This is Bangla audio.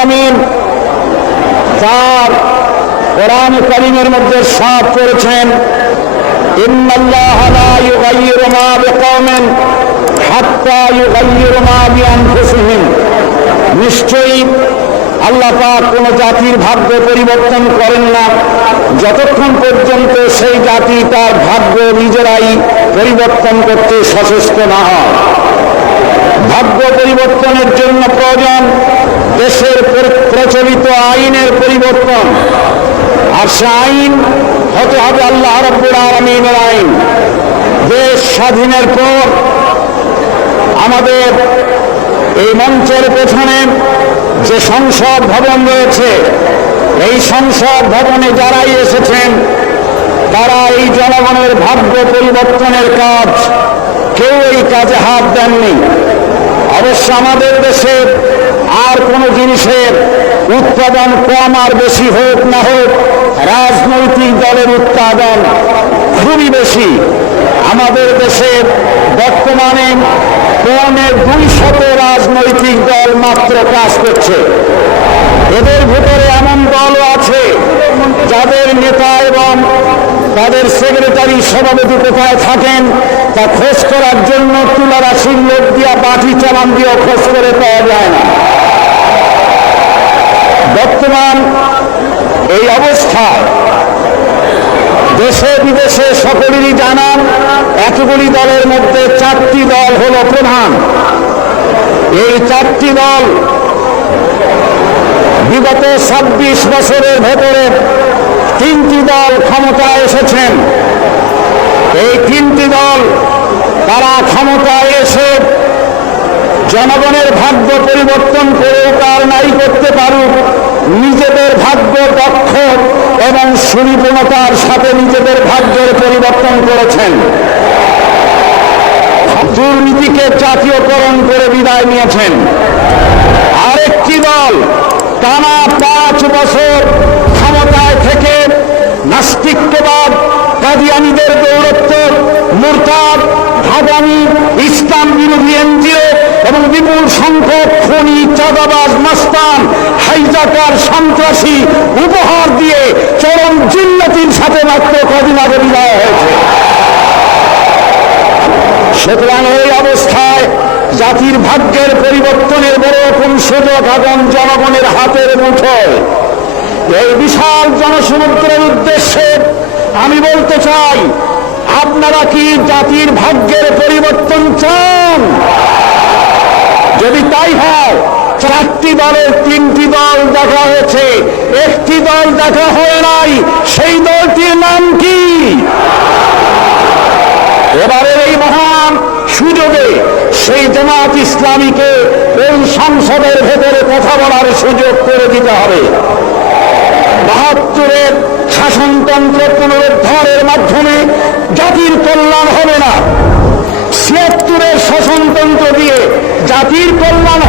আলামিন তার কোরআন কারীমের মধ্যে সাফ করেছেন, ইন্নাল্লাহা লা ইউগাইয়িরু মা বিকওমিন হাত্তা ইউগাইয়িরু মা বিআনফুসিহিম। নিশ্চয়ই আল্লাহ পাক কোন জাতির ভাগ্য পরিবর্তন করেন না যতক্ষণ পর্যন্ত সেই জাতি তার ভাগ্য নিজেরাই পরিবর্তন করতে সচেষ্ট না হয়। ভাগ্য পরিবর্তনের জন্য প্রয়োজন দেশের প্রচলিত আইনের পরিবর্তন, আর সে আইন হতে হবে আল্লাহ রাব্বুল আলামিনের আইন। দেশ স্বাধীনের পর আমাদের এই মঞ্চের পেছনে যে সংসদ ভবন রয়েছে, এই সংসদ ভবনে যারাই এসেছেন তারা এই জনগণের ভাগ্য পরিবর্তনের কাজ, কেউ এই কাজে হাত দেননি। অবশ্য আমাদের দেশে আর কোনো জিনিসের উৎপাদন কম আর বেশি হোক না হোক, রাজনৈতিক দলের উৎপাদন খুবই বেশি। আমাদের দেশে বর্তমানে 200 রাজনৈতিক দল মাত্র কাজ করছে। এদের ভিতরে এমন দলও আছে যাদের নেতা এবং তাদের সেক্রেটারি সভাপতি কোথায় থাকেন তা খোঁজ করার জন্য তুলারাশির লোক দিয়া বাটি চালান দিয়েও খোঁজ করে পাওয়া যায় না। বর্তমান এই অবস্থায় দেশে বিদেশে সকলেরই জানান এতগুলি দলের মধ্যে 4টি দল হলো প্রধান। এই 4টি দল বিগত 26 বছরের ভেতরে 3টি দল ক্ষমতায় এসেছেন। এই 3টি দল তারা ক্ষমতায় এসে জনগণের ভাগ্য পরিবর্তন করুক আর নাই করতে পারুক, নিজেদের ভাগ্য দক্ষ এবং সুনিপুণতার সাথে নিজেদের ভাগ্যের পরিবর্তন করেছেন। দুর্নীতিকে জাতীয়করণ করে বিদায় নিয়েছেন। আরেকটি দল টানা 5 বছর ক্ষমতায় থেকে নাস্তিকবাদ, কাদিয়ানীদের দৌরত্ব, মুরতাদ, ভাগানী, ইসলাম বিরোধী এনজিও এবং বিপুল সংখ্যক খনি, চাঁদাবাজ, মস্তান, হাইজাকার, সন্ত্রাসী উপহার দিয়ে চরম জিল্লাতির সাথে মাত্র কদিন আগে বিদায় হয়েছে। সুতরাং এই অবস্থায় জাতির ভাগ্যের পরিবর্তনের বড় রকম সুযোগ এখন জনগণের হাতের মুঠোয়। এই বিশাল জনসমুদ্রের উদ্দেশ্যে আমি বলতে চাই, আপনারা কি জাতির ভাগ্যের পরিবর্তন চান? যদি তাই হয়, 4টি দলের 3টি দল দেখা হয়েছে, একটি দল দেখা হয় নাই। সেই দলটির নাম কি? এবারের এই মহান সুযোগে সেই জামাত ইসলামীকে এই সংসদের ভেতরে কথা বলার সুযোগ করে দিতে হবে। 72-এর শাসনতন্ত্র পুনরুদ্ধারের মাধ্যমে জাতির কল্যাণ হবে না, 76-এর শাসনতন্ত্র দিয়ে জাতির কল্যাণ